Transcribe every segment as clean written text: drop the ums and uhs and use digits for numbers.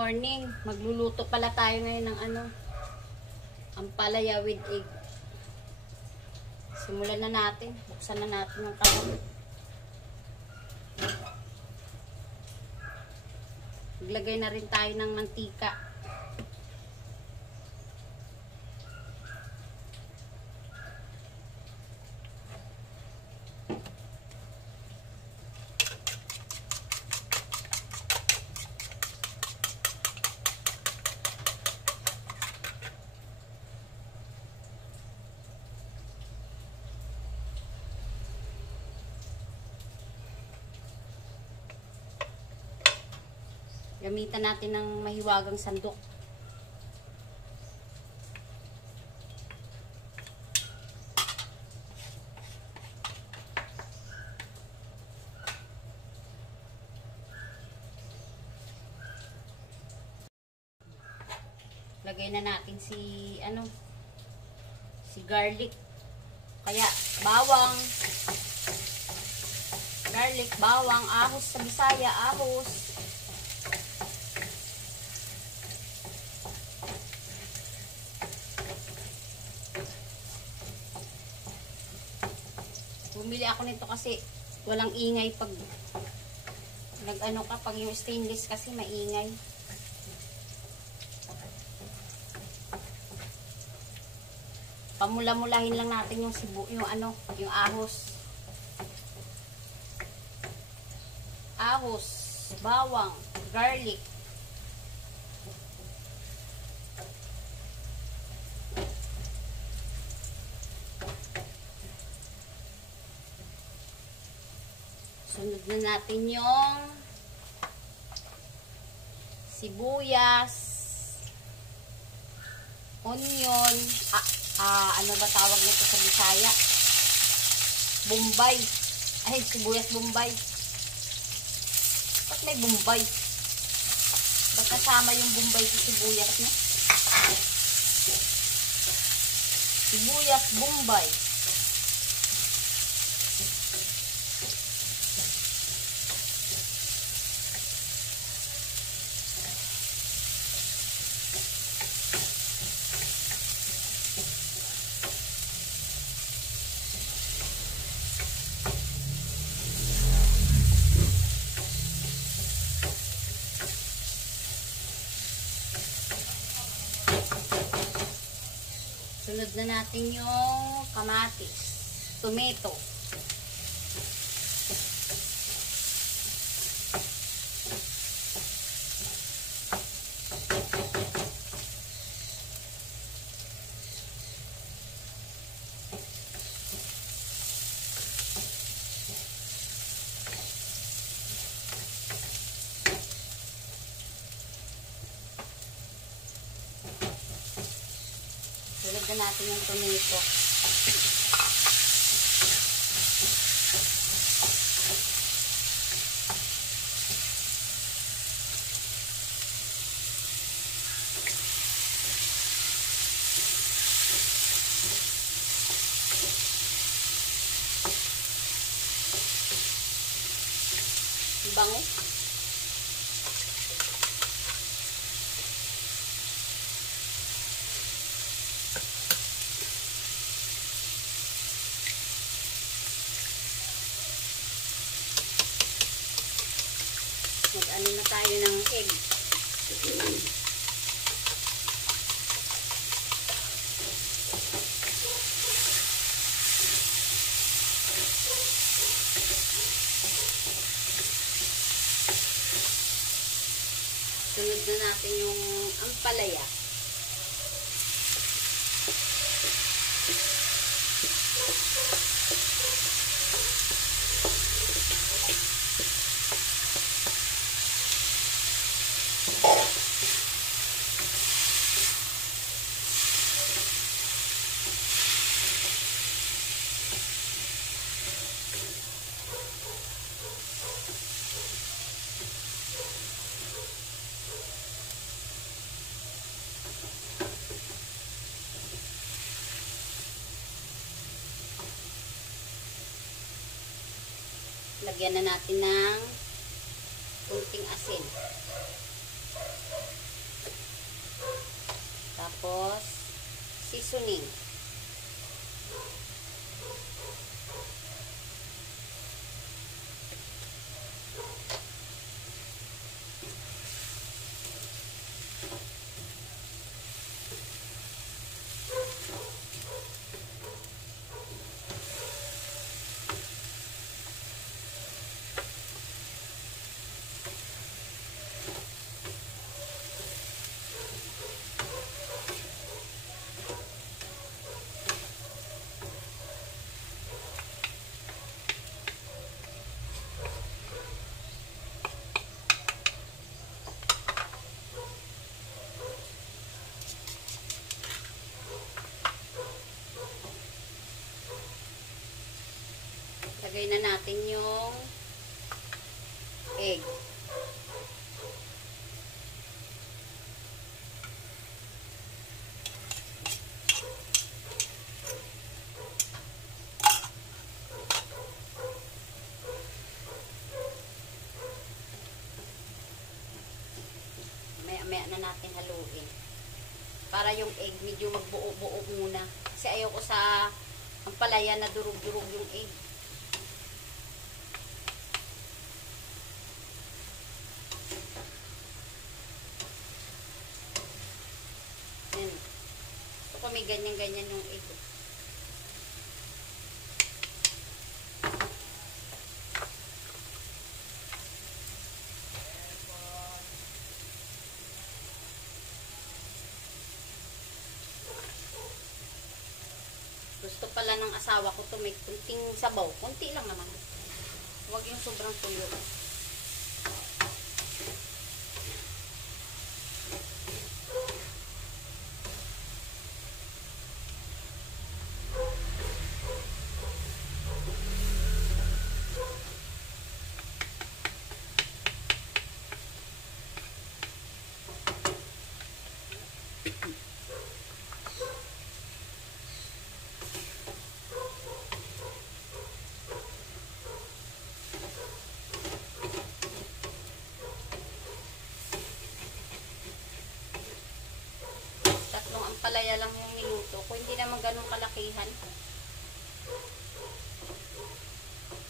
morning. Magluluto pala tayo ngayon ng ampalaya with egg. Simulan na natin. Buksan na natin yung kahon. Maglagay na rin tayo ng mantika. Gamitan natin ng mahiwagang sandok. Lagay na natin si garlic. Kaya bawang, garlic, bawang, ahos sa Bisaya, ahos. Bumili ako nito kasi walang ingay pag pag yung stainless kasi maingay. Pamula-mulahin lang natin yung yung ahos. Ahos, bawang, garlic. Sunod na natin yung sibuyas, onion, ano ba tawag nito sa Bisaya? Bombay. Ay, sibuyas bombay. Ba't may bombay? Ba't kasama yung bombay sa sibuyas niya? Sibuyas bombay. Sunod na natin yung kamatis, tomato. Lagyan natin yung tomato. Bango. Mag-ano na tayo ng egg. Sunod na natin yung ampalaya. Lagyan na natin ng kunting asin. seasoning. Lagay na natin yung egg. Maya-maya na natin haluin. Para yung egg medyo magbuo-buo muna. Kasi ayoko sa ampalaya na durug-durug yung egg. Yan. So, kung may ganyan-ganyan yung egg. Gusto pala ng asawa ko to may kunting sabaw. Kunti lang naman. Huwag yung sobrang tuyo. Palaya lang yung niluto ko. Hindi naman ganun kalakihan.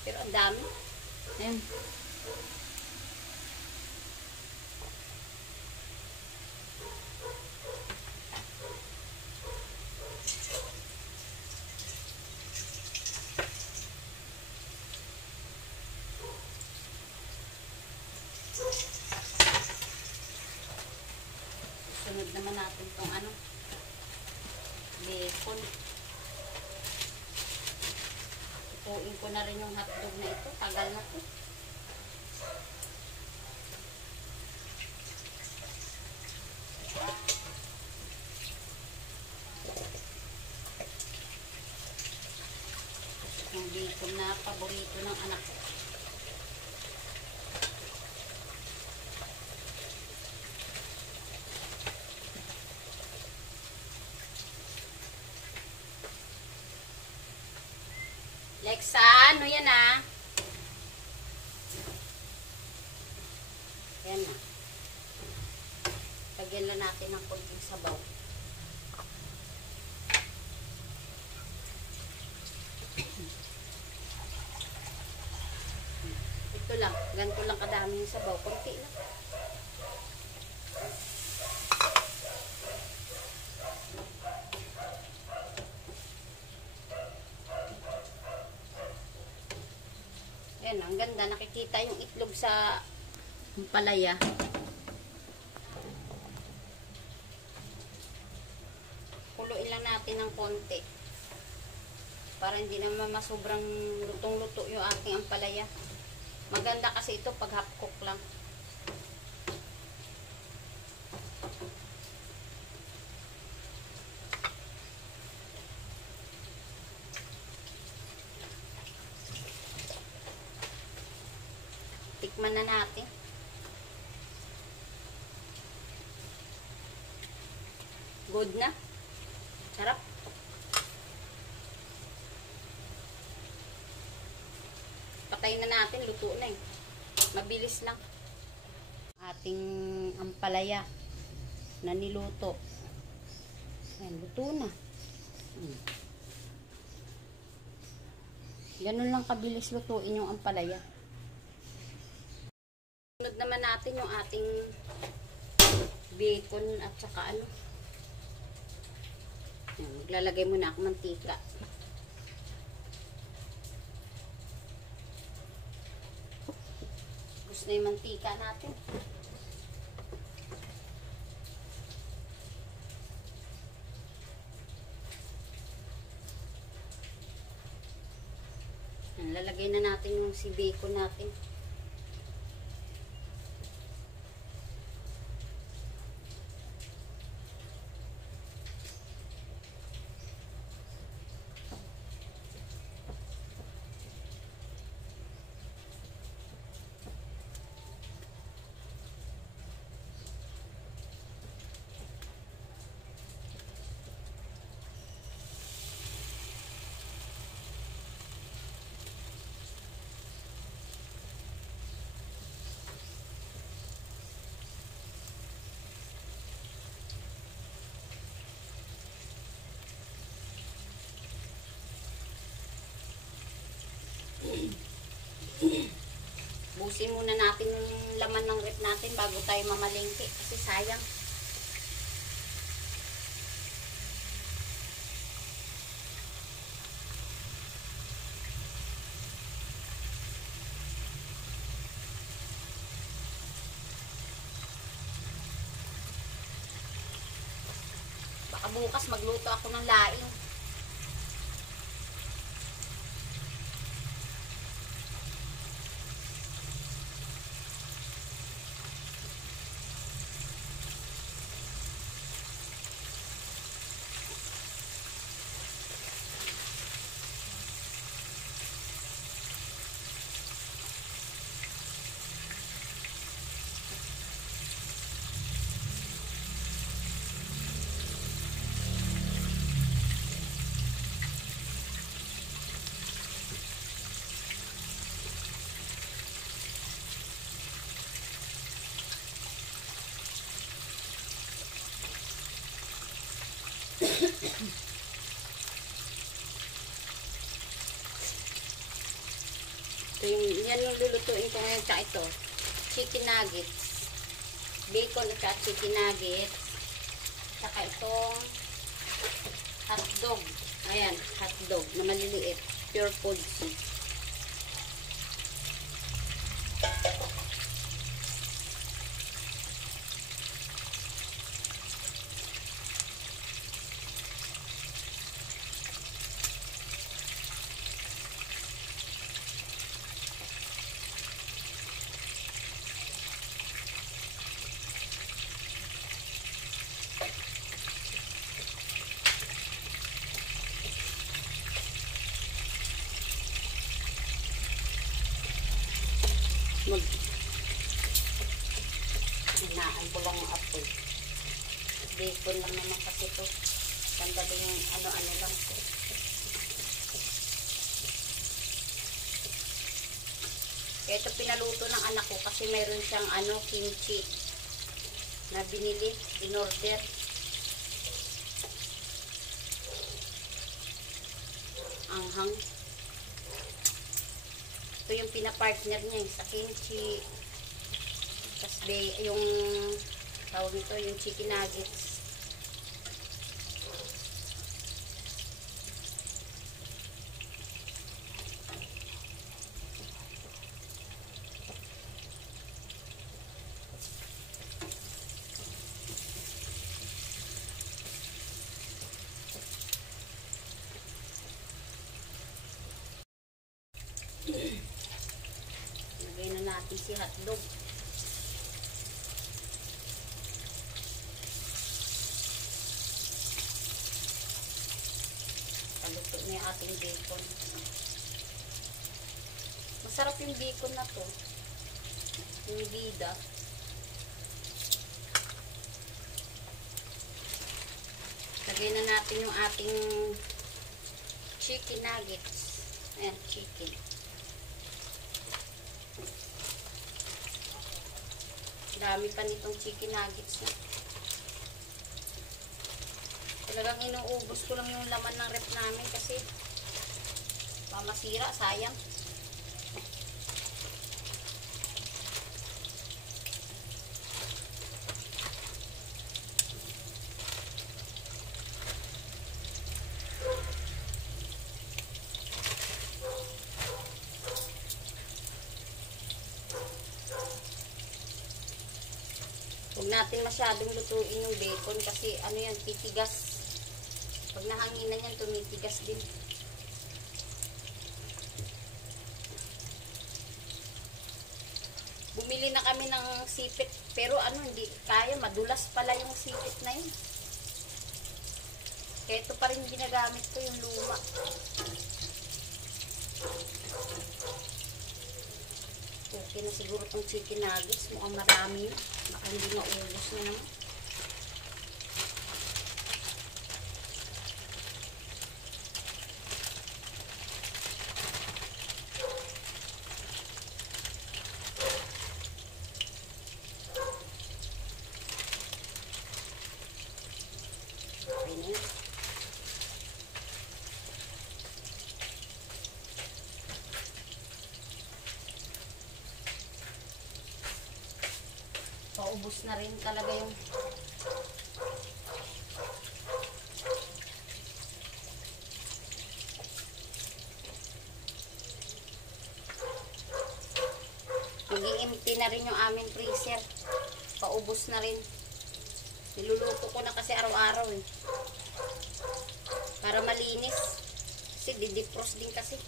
Pero ang dami. Ayan. Sunod naman natin itong ano. Bacon. Ipuin ko na rin yung hotdog na ito. Tagal na ito. Yung bacon na paborito ng anak ko. Lexa, ano yan ah? Yan na. Lagyan lang natin ng konting sabaw. Ito lang. Ganito lang kadami yung sabaw. Konti lang. Yan, ang ganda. Nakikita yung itlog sa palaya. Kuluin lang natin ng konti. Para hindi naman masobrang lutong-luto yung aking ampalaya. Maganda kasi ito pag half cook lang. Tikman na natin. Good na. Sarap. Patayin na natin. Luto na eh. Mabilis lang. Ating ampalaya na niluto. Ayan, luto na. Ganun lang kabilis lutuin yung ampalaya. Sunod naman natin yung ating bacon at saka ano. Ayan, maglalagay muna ako mantika. Gusto na yung mantika natin. Ayan, lalagay na natin yung si bacon natin. Busin muna natin yung laman ng rep natin bago tayo mamalengke kasi sayang. Baka bukas magluto ako ng laing. Ito yan yung lulutuin ko ngayon. Tsaka ito, chicken nuggets. Bacon at saka chicken nuggets. Tsaka itong hotdog. Ayan, hotdog na maliliit. Pure food. Hinaan ko lang yung apoy. Bacon lang naman kasi ito. Sandaling ano-ano lang. Kaya ito pinaluto ng anak ko kasi mayroon siyang kimchi na binili, in order. Anghang. Ito yung pinapartner niya sa kimchi. Tapos yung tawag nito, yung chicken nuggets. Lagay na natin si hotdog. Paluto na yung ating bacon. Masarap yung bacon na to. Yung bida. Lagay na natin yung ating chicken nuggets. Ayan, chicken. Dami pa nitong chicken nuggets na. Talagang inuubos ko lang yung laman ng rep namin kasi mamasira, sayang. Huwag natin masyadong lutuin yung bacon kasi ano yan, titigas. Pag nahanginan yan, tumitigas din. Bumili na kami ng sipit, pero ano, hindi kaya, madulas pala yung sipit na yun. Kaya ito pa rin ginagamit ko, yung luma. Okay na siguro itong chicken nuggets. Mukhang marami yun. Baka hindi maubos na naman. Okay na yun. Paubos na rin talaga yung mag-i-empty na rin yung aming freezer. Paubos na rin. Niluluto ko na kasi araw-araw eh. Para malinis. Kasi didipros din kasi.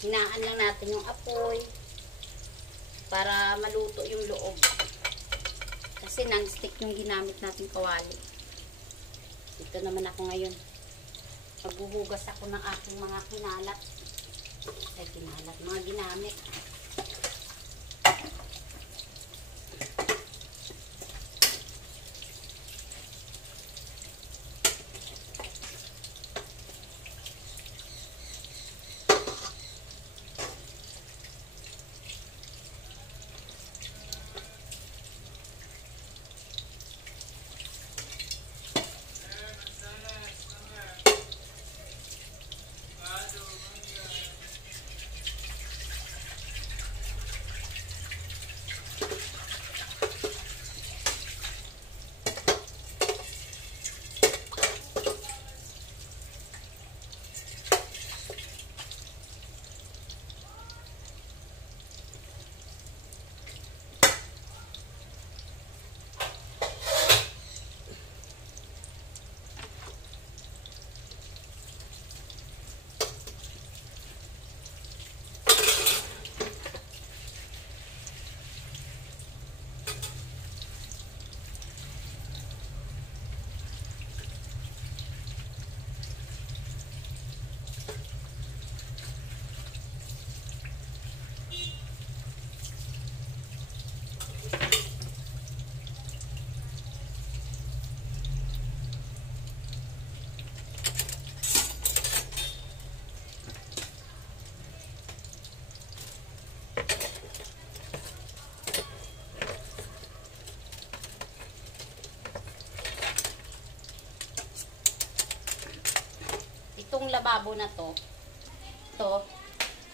Hinaan lang natin yung apoy para maluto yung loob. Kasi non-stick yung ginamit natin kawali. Ito naman ako ngayon. Maghuhugas ako ng aking mga kinalat. Ay, kinalat. Mga ginamit. Itong lababo na to,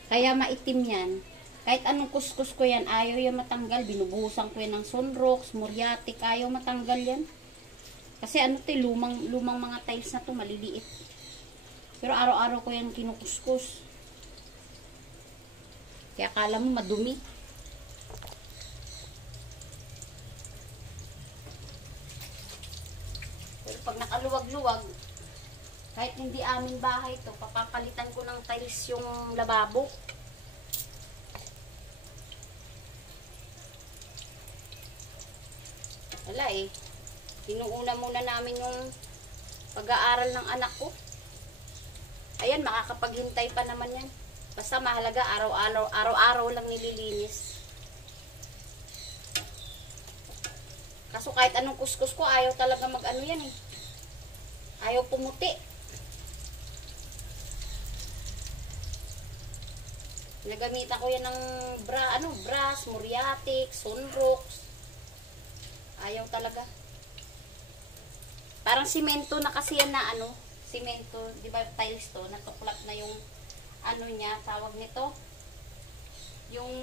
kaya maitim yan. Kahit anong kuskus ko yan, ayaw yan matanggal. Binubuhusan ko yan ng Sunrox, Muriatic, ayaw matanggal yan. Kasi ano to, lumang mga tiles na to, maliliit. Pero araw-araw ko yan kinukuskus. Kaya akala mo madumi. Pero pag nakaluwag-luwag, kahit hindi aming bahay to, papapalitan ko ng tiles yung lababo. Wala eh. Inuuna muna namin yung pag-aaral ng anak ko. Ayan, makakapaghintay pa naman yan. Basta mahalaga, araw-araw lang nililinis. Kaso kahit anong kuskus ko, ayaw talaga mag-ano yan eh. Ayaw pumuti. Nagamitan ko yan ng brass, muriatic, sunrocks. Ayaw talaga. Parang simento na kasi yan na ano, simento, di ba tiles to, natuklap na yung ano niya, tawag nito, yung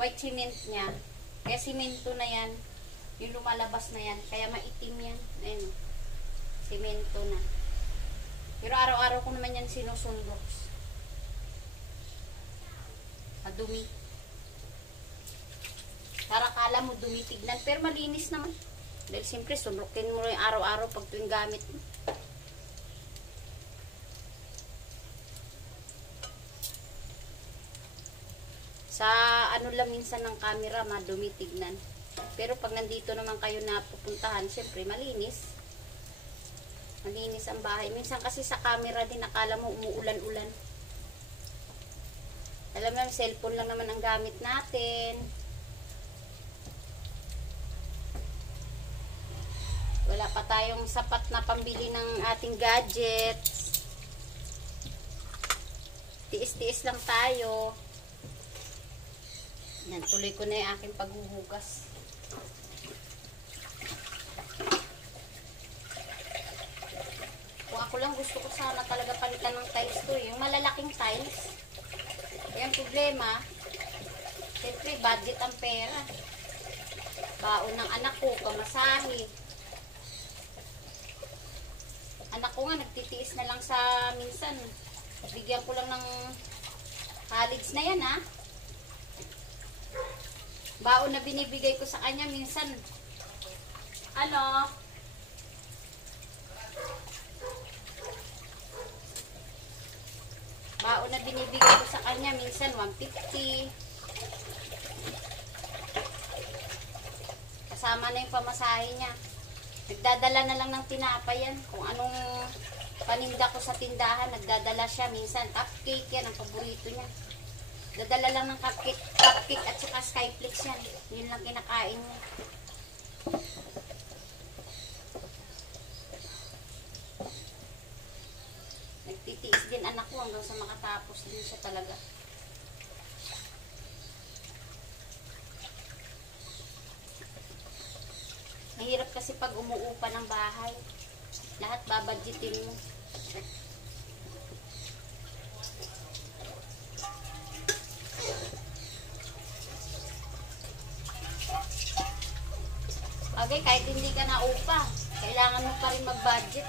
white cement niya. Kaya simento na yan, yung lumalabas na yan, kaya maitim yan. Ayun, simento na. Pero araw-araw ko naman yan sinusunrocks. Madumi. Para kala mo dumi tignan, pero malinis naman. Dahil siyempre, sunrokin mo yung araw-araw pag tuwing gamit mo. Sa ano lang minsan ng camera, madumi tignan. Pero pag nandito naman kayo na pupuntahan, siyempre, malinis. Malinis ang bahay. Minsan kasi sa camera din, akala mo umuulan-ulan. Alam mo, cellphone lang naman ang gamit natin. Wala pa tayong sapat na pambili ng ating gadgets. Tiis-tiis lang tayo. Yan, tuloy ko na yung aking paghuhugas. Kung ako lang, gusto ko sana talaga palitan ng tiles to. Yung malalaking tiles. Yung problema, siyempre, budget ang pera. Baon ng anak ko, pamasahe. Anak ko nga, nagtitiis na lang sa minsan. Bigyan ko lang ng college na yan, ha. Baon na binibigay ko sa kanya minsan. Ano? Baon na binibigay ko sa kanya minsan 150. Kasama na yung pamasahe niya. Nagdadala na lang ng tinapay yan. Kung anong paninda ko sa tindahan, nagdadala siya. Minsan, cupcake yan, ang paborito niya. Dadala lang ng cupcake at saka skyflakes yan. Yun lang kinakain niya. Nagtitiis din anak ko hanggang sa makatapos din siya talaga. Mahirap kasi pag umuupa ng bahay. Lahat babadgetin mo. Okay, kahit hindi ka naupa, kailangan mo pa rin mag-budget.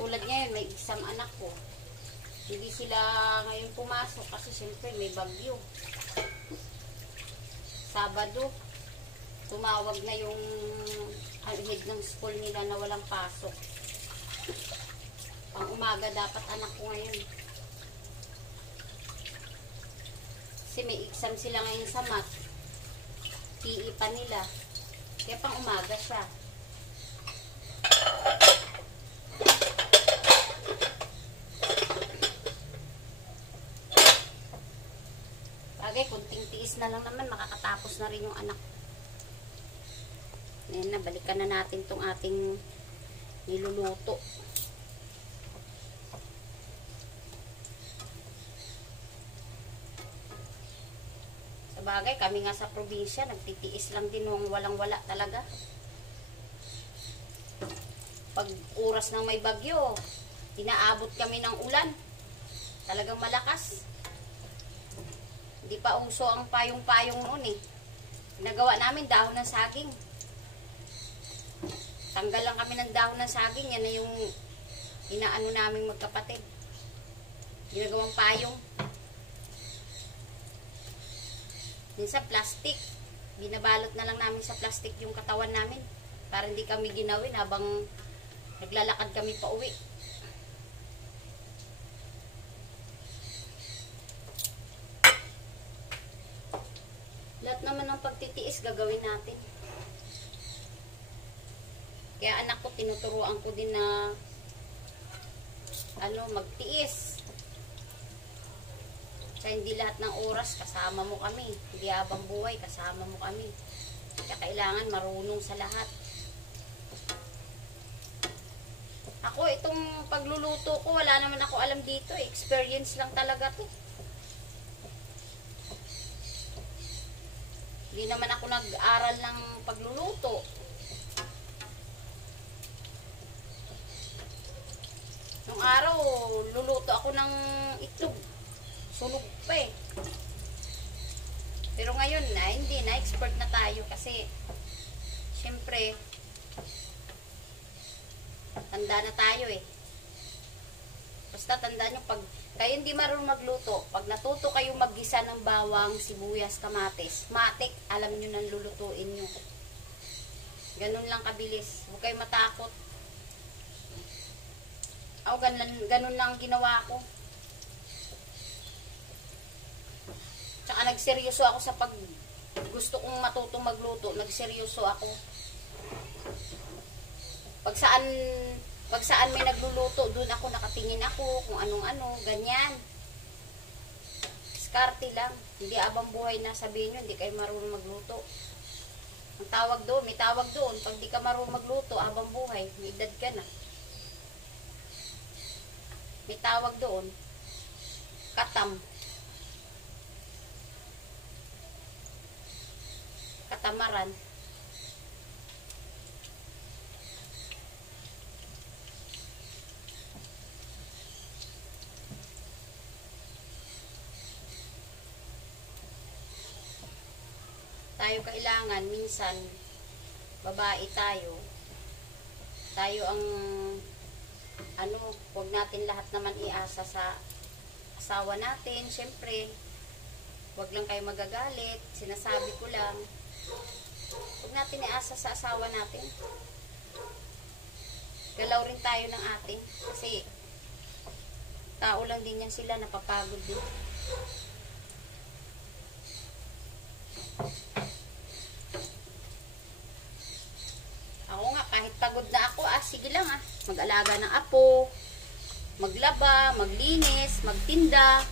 Tulad ngayon, may isang anak ko. Hindi sila ngayon pumasok kasi siyempre may bagyo. Sabado, tumawag na yung head ng school nila na walang pasok. Pang umaga dapat anak ko ngayon. Kasi may exam sila ngayon sa math. PE pa nila. Kaya pang umaga siya. Bagay, kunting tiis na lang naman, makakatapos na rin yung anak. Ngayon na, balikan na natin tong ating niluluto. Sa bagay, kami nga sa probinsya, nagtitiis lang din nung walang-wala talaga. Pag oras ng may bagyo, inaabot kami ng ulan. Talagang malakas. Hindi pa uso ang payong-payong noon eh. Nagawa namin dahon ng saging. Tanggal lang kami ng dahon ng saging. Yan na yung inaano namin magkapatid. Ginagawang payong. Minsan plastic. Binabalot na lang namin sa plastic yung katawan namin. Para hindi kami ginawin habang naglalakad kami pa uwi. naman ng pagtitiis, gagawin natin. Kaya anak ko, tinuturuan ko din na magtiis. Kaya hindi lahat ng oras kasama mo kami. Hindi habang buhay, kasama mo kami. Kaya kailangan marunong sa lahat. Ako, itong pagluluto ko, wala naman ako alam dito. Experience lang talaga to. Hindi naman ako nag-aral ng pagluluto. Nung araw, luluto ako ng itlog. Sunog pa eh. Pero ngayon na, hindi na. Expert na tayo kasi syempre tanda na tayo eh. Basta tandaan nyo, pag kayo hindi marunong magluto, pag natuto kayo maggisa ng bawang, sibuyas, kamatis, matik, alam nyo nang lulutuin nyo. Ganun lang kabilis. Huwag kayo matakot. Ako, ganun lang ginawa ko. Tsaka nagseryoso ako sa pag gusto kong matutong magluto. Nagseryoso ako. Pag saan may nagluluto, doon ako nakatingin ako kung anong-ano, ganyan. Diskarte lang. Hindi abang buhay na sabihin nyo, hindi kayo marunong magluto. Ang tawag doon, may tawag doon. Pag di ka marunong magluto, abang buhay, may edad ka na. May tawag doon, katam. Katamaran. Tayo kailangan, minsan, babae tayo. Tayo ang, huwag natin lahat naman iasa sa asawa natin. Siyempre, huwag lang kayo magagalit. Sinasabi ko lang, huwag natin iasa sa asawa natin. Galaw rin tayo ng atin. Kasi, tao lang din yan sila, napapagod din. Ako nga, kahit pagod na ako, sige lang mag-alaga ng apo, maglaba, maglinis, magtinda.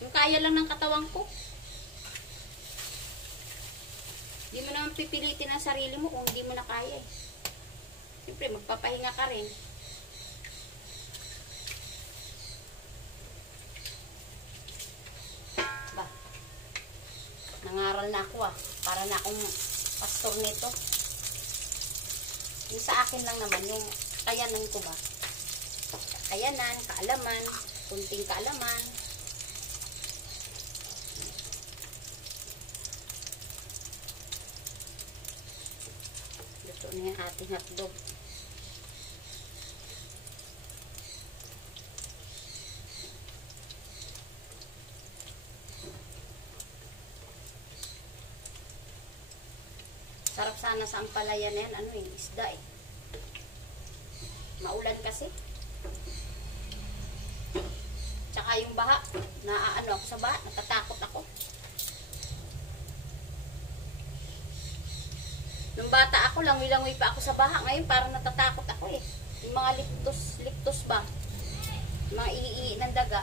Yung kaya lang ng katawan ko. Hindi mo naman pipilitin ang sarili mo kung hindi mo na kaya eh. Siyempre, magpapahinga ka rin. Ba, nangaral na ako para na akong pastor nito. Yung sa akin lang naman, yung kayanan ko ba? Kayanan, kaalaman, kunting kaalaman. Luto na yung ating hotdog. Sarap sana sa ampalaya na yan, isda eh. Maulan kasi. Tsaka yung baha, ako sa baha, natatakot ako. Nung bata ako, langoy-langoy pa ako sa baha. Ngayon parang natatakot ako eh. Yung mga liptos ba? Yung mga ihi ng daga.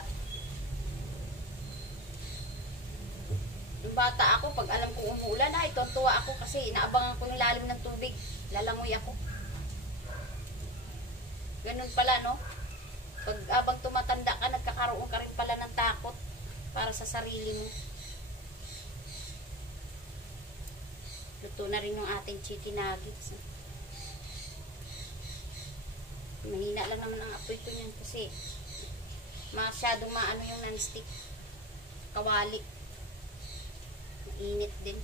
Nung bata ako, pag alam kong umuulan, tuwa ako kasi inaabangan ko yung lalim ng tubig. Lalangoy ako. Ganun pala, no? Pag abang tumatanda ka, nagkakaroon ka rin pala ng takot para sa sarili mo. Luto na rin yung ating chicken nuggets. Mahina lang naman ang apoy ko niyan kasi masyadong maano yung non-stick. Kawali. Mainit din.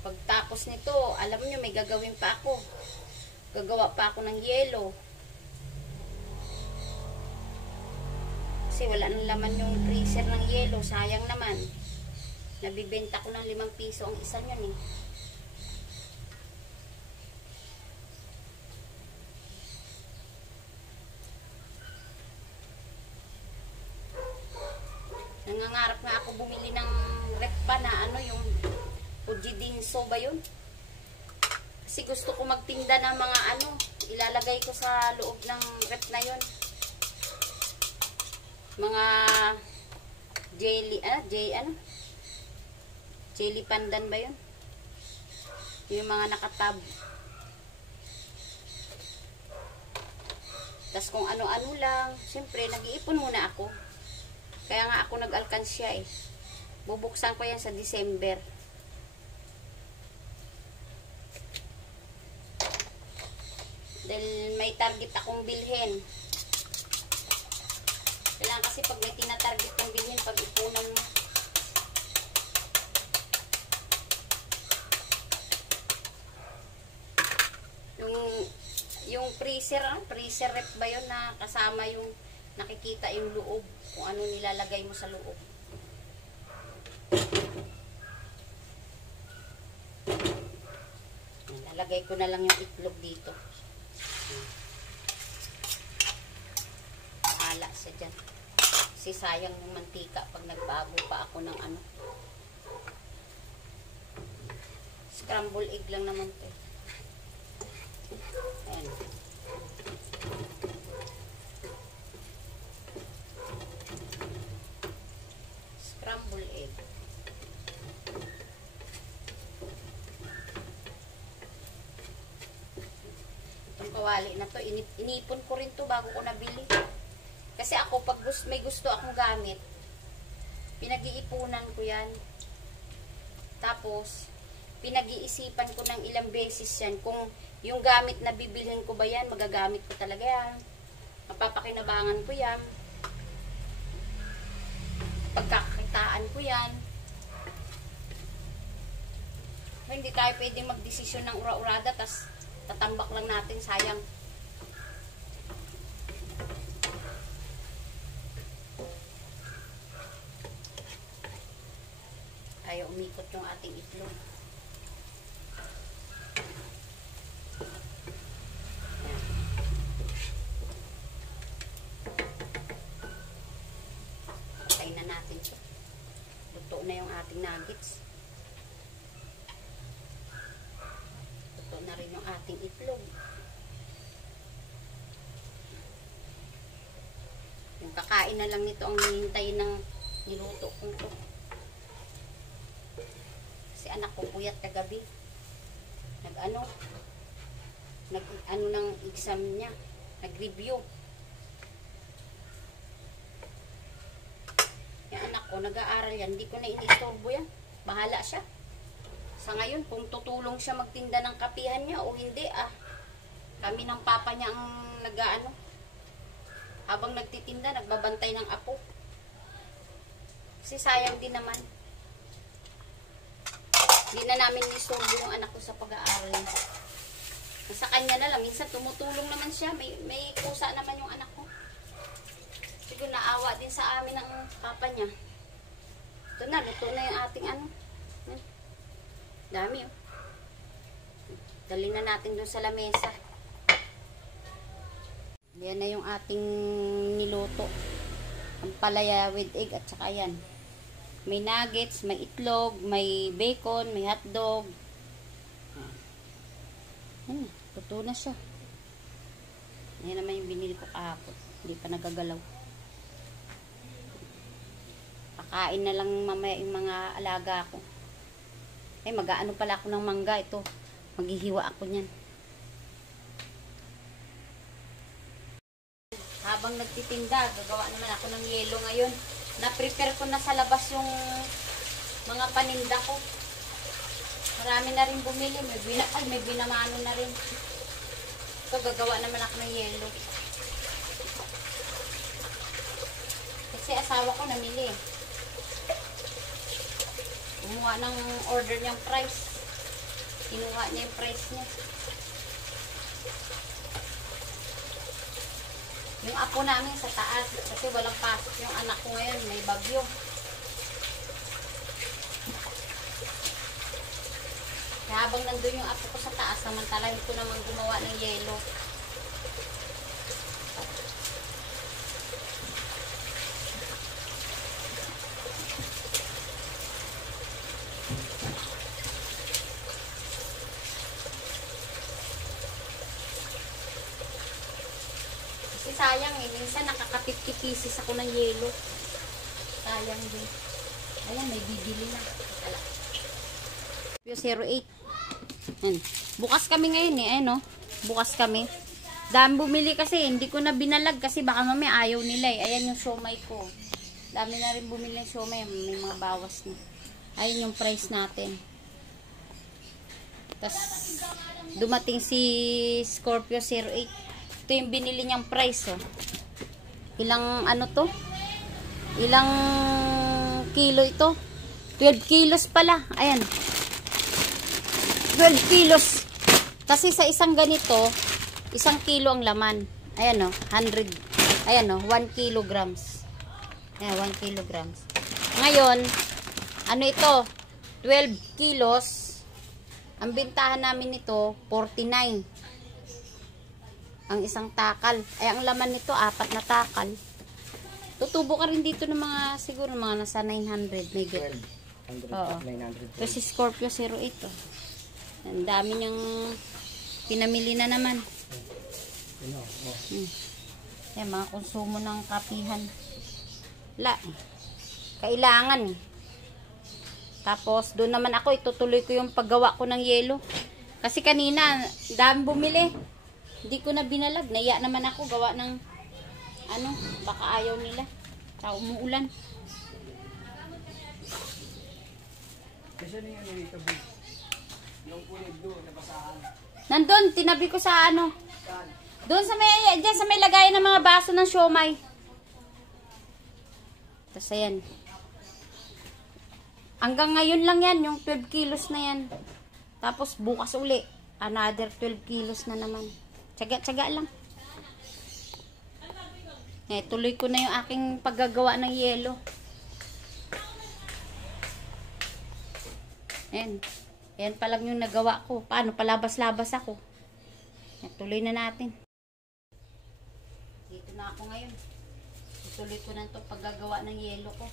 Pagtapos nito, alam nyo, may gagawin pa ako. Gagawa pa ako ng yelo. Kasi wala nang laman yung freezer ng yelo. Sayang naman. Nabibenta ko ng 5 piso ang isa nyon eh. ako bumili ng rep pa na ano, yung Ujidinso ba yun? Kasi gusto ko magtinda ng mga ano, ilalagay ko sa loob ng rep na yun. Mga jelly pandan ba yun? Yung mga nakatab. Tas kung ano-ano lang, siyempre nag-iipon muna ako. Kaya nga ako nag-alkansya eh. Bubuksan ko yan sa December. Dahil may target akong bilhin. Kailangan kasi pag may tinatarget kang bilhin, pag-ipunan mo. Yung freezer, freezer rep ba yun na kasama yung nakikita yung loob, kung ano nilalagay mo sa loob. Lalagay ko na lang yung itlog dito. Bahala siya dyan. Kasi sayang yung mantika pag nagbago pa ako ng ano. Scramble egg lang naman to. Ayan. Scramble egg. Itong kawali na to, inipon ko rin to bago ko nabili. Kasi ako, pag may gusto akong gamit, pinag-iipunan ko yan. Tapos, pinag-iisipan ko ng ilang beses yan kung yung gamit na bibilhin ko ba yan, magagamit ko talaga yan, mapapakinabangan ko yan, pagkakakitaan ko yan. Hindi tayo pwedeng magdesisyon ng ura-urada tas tatambak lang natin, sayang. Ayaw umikot yung ating itlog. Patay na natin siya. Luto na yung ating nuggets. Luto na rin yung ating itlog. Yung kakain na lang nito ang hinihintay ng niluto kong to. Kasi anak ko puyat kagabi. Nag-ano ng exam niya. Nag-review. Yung anak ko, nag-aaral yan. Hindi ko na iniistorbo yan. Bahala siya. Sa ngayon, kung tutulong siya magtinda ng kapihan niya o hindi, kami ng papa niya ang nag-ano. Habang nagtitinda, nagbabantay ng apo. Kasi sayang din naman. Hindi na namin isorbo yung anak ko sa pag-aaral. Sa kanya na lang. Minsan tumutulong naman siya. May kusa naman yung anak ko. Siguro naawa din sa amin ng papa niya. Ito na. Luto na yung ating ano. Dami oh. Dali na natin doon sa lamesa. Yan na yung ating niluto. Ang palaya with egg at saka yan. May nuggets, may itlog, may bacon, may hotdog. Luto na siya. Yan naman yung binili ko kahapon. Hindi pa nagagalaw. Pakain na lang mamaya yung mga alaga ko. Mag-aano pala ako ng mangga. Ito, maghihiwa ako niyan. Habang nagtitinda, gagawa naman ako ng yelo ngayon. Na-prepare ko na sa labas yung mga paninda ko. Marami na rin bumili. May binamano na rin. So, gagawa naman ako ng yelo. Kasi asawa ko namili. Kumuha ng order niyang price. Kinuha niya yung price niya. Yung apo namin sa taas, kasi walang pasok yung anak ko ngayon, may bagyo. Kaya habang nandun yung apo ko sa taas, samantala ko naman gumawa ng yelo. sayang eh. Minsan nakaka-50 pieces ako ng yelo. Sayang din. Ayan, may bibili na. Ala. 08. Ayan. Bukas kami ngayon eh. Ayan o. Bukas kami. Dami bumili kasi. Hindi ko na binalag kasi baka mamaya ayaw nila eh. Ayan yung siomay ko. Dami na rin bumili ng siomay. May mga bawas na. Ayan yung price natin. Tapos, dumating si Scorpio 08. Ito yung binili niyang price, oh. Ilang, ano to? Ilang kilo ito? 12 kilos pala. Ayan. 12 kilos. Kasi sa isang ganito, 1 kilo ang laman. Ayan, oh. 100. Ayan, oh. 1 kilograms. Ayan, 1 kilograms. Ngayon, ano ito? 12 kilos. Ang bintahan namin nito, 49. Ang isang takal. Ay, ang laman nito, 4 na takal. Tutubo ka rin dito ng mga, siguro mga nasa 900. May get. Oo. 900. Ito si Scorpio 08. Oh. Ang dami niyang pinamili na naman. Yan, mga konsumo ng kapihan. Kailangan eh. Tapos, doon naman ako, itutuloy ko yung paggawa ko ng yelo. Kasi kanina, dami bumili. Hindi ko na binalag. Naiya naman ako gawa ng, ano, baka ayaw nila. Sa umuulan. Nandun, tinabi ko sa ano. Doon sa may, dyan sa may lagayan ng mga baso ng siomay. Tapos ayan. Hanggang ngayon lang yan, yung 12 kilos na yan. Tapos bukas uli, another 12 kilos na naman. Tsaga-tsaga lang. Eh, tuloy ko na yung aking paggagawa ng yelo. Ayan. Ayan pa lang yung nagawa ko. Paano? Palabas-labas ako. Ayan, tuloy na natin. Dito na ako ngayon. Tuloy ko na ito paggagawa ng yelo ko.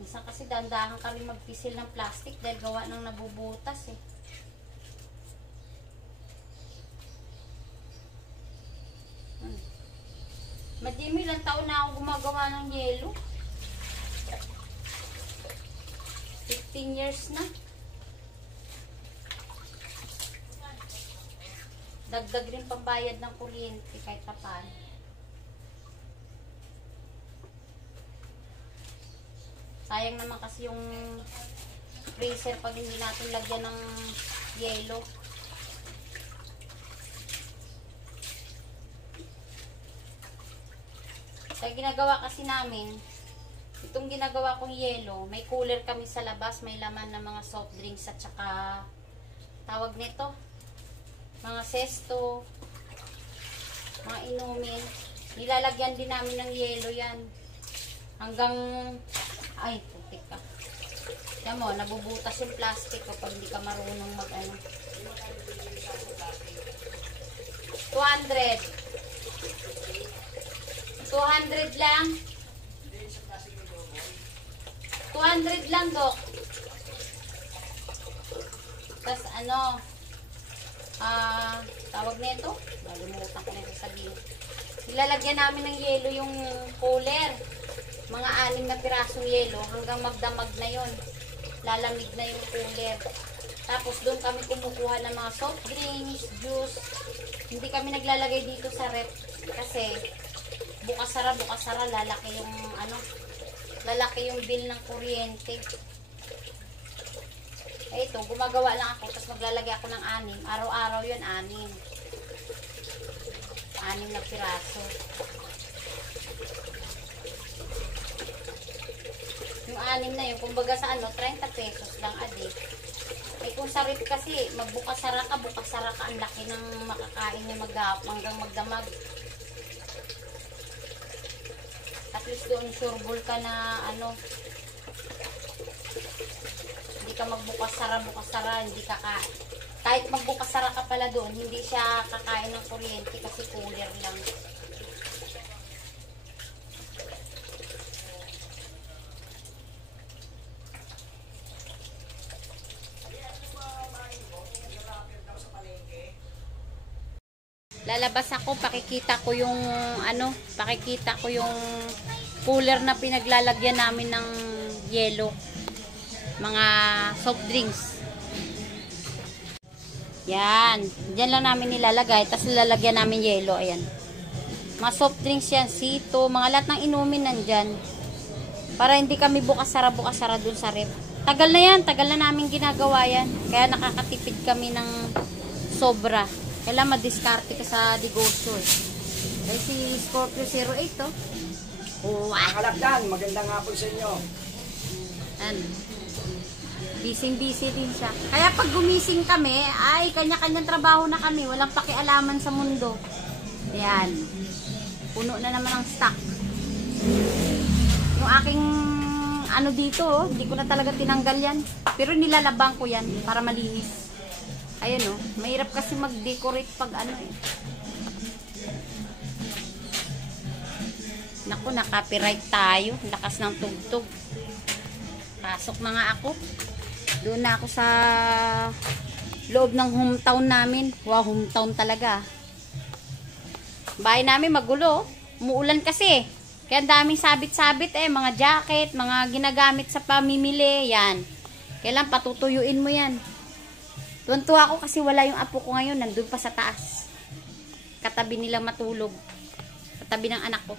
Minsan kasi dandahan kami magpisil ng plastic dahil gawa ng nabubutas eh. Madimi lang taon na ako gumagawa ng yelo. 15 years na. Dagdag rin pambayad ng kuryente kahit paano. Sayang naman kasi yung freezer pag hindi natin lagyan ng yelo. Kaya ginagawa kasi namin, itong ginagawa kong yelo, may cooler kami sa labas, may laman ng mga soft drinks at saka tawag nito, mga sesto, mga inumin. Nilalagyan din namin ng yelo yan. Hanggang, ay, putik ka. Yan mo, nabubutas yung plastic kapag hindi ka marunong mag-ano. 200. 200 lang. 200 lang, Dok. Tapos ano, tawag nito, nalimutan ko na ito sabihin. Ilalagyan namin ng yelo yung cooler. Mga 6 na pirasong yelo hanggang magdamag na yon. Lalamig na yung cooler. Tapos doon kami kumukuha ng mga soft drinks, juice. Hindi kami naglalagay dito sa rep kasi bukas sara lalaki yung ano, lalaki yung bill ng kuryente. Eh ito, gumagawa lang ako tapos maglalagay ako ng 6. Araw-araw yun 6. 6 na piraso. Yung 6 na yun, kumbaga sa ano, 30 pesos lang a day. Eh kung sa rip kasi, magbukas-sara ka, ang laki ng makakain niya hanggang magdamag. At least doon sureball ka na ano, hindi ka magbukas-sara, hindi ka kahit magbukas-sara ka pala doon, hindi siya kakain ng kuryente kasi cooler lang. lalabas ako, pakikita ko yung cooler na pinaglalagyan namin ng yelo. Mga soft drinks. Yan. Diyan lang namin nilalagay. Tapos lalagyan namin yelo. Ayan. Mga soft drinks yan. Sito. Mga lahat ng inumin nandyan. Para hindi kami bukas-sara dun sa ref. Tagal na yan. Tagal na namin ginagawa yan. Kaya nakakatipid kami ng sobra. Kailangan madiskarte ka sa negosyo eh. Ay si Scorpio 08 to. Oh. Kalakdan, magandang hapon sa inyo. Ano? Busy din siya. Kaya pag gumising kami, ay kanya-kanyang trabaho na kami. Walang pakialaman sa mundo. Ayan. Puno na naman ang stock. Yung aking ano dito, oh, hindi ko na talaga tinanggal yan. Pero nilalabang ko yan para malinis. Ayan oh, mahirap kasi mag-decorate pag ano eh. Naku, na-copyright tayo. Lakas ng tugtog. Pasok na nga ako. Doon na ako sa loob ng hometown namin. Wow, hometown talaga. Bahay namin magulo. Umuulan kasi. Kaya daming sabit-sabit eh. Mga jacket, mga ginagamit sa pamimili. Yan. Kailan patutuyuin mo yan. Tuwan-tuwa ako kasi wala yung apo ko ngayon. Nandun pa sa taas. Katabi nilang matulog. Katabi ng anak ko.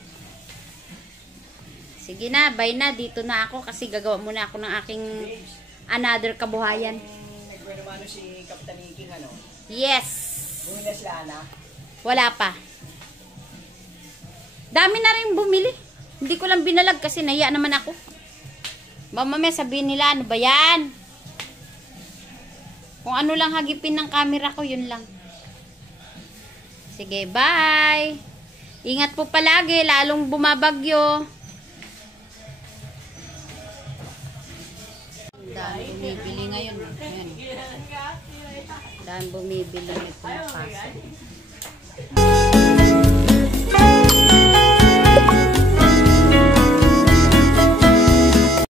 Sige na, bye na. Dito na ako kasi gagawa muna ako ng aking another kabuhayan. Nagkwento si Kapitan Iking, ano? Yes. Bumili sila, Ana? Wala pa. Dami na rin bumili. Hindi ko lang binalag kasi nahiya naman ako. Mamaya sabihin nila, ano ba yan? Kung ano lang hagipin ng camera ko, yun lang. Sige, bye. Ingat po palagi, lalong bumabagyo. Dami bumibili ngayon. Ayan. Dami bumibili nito na pasok.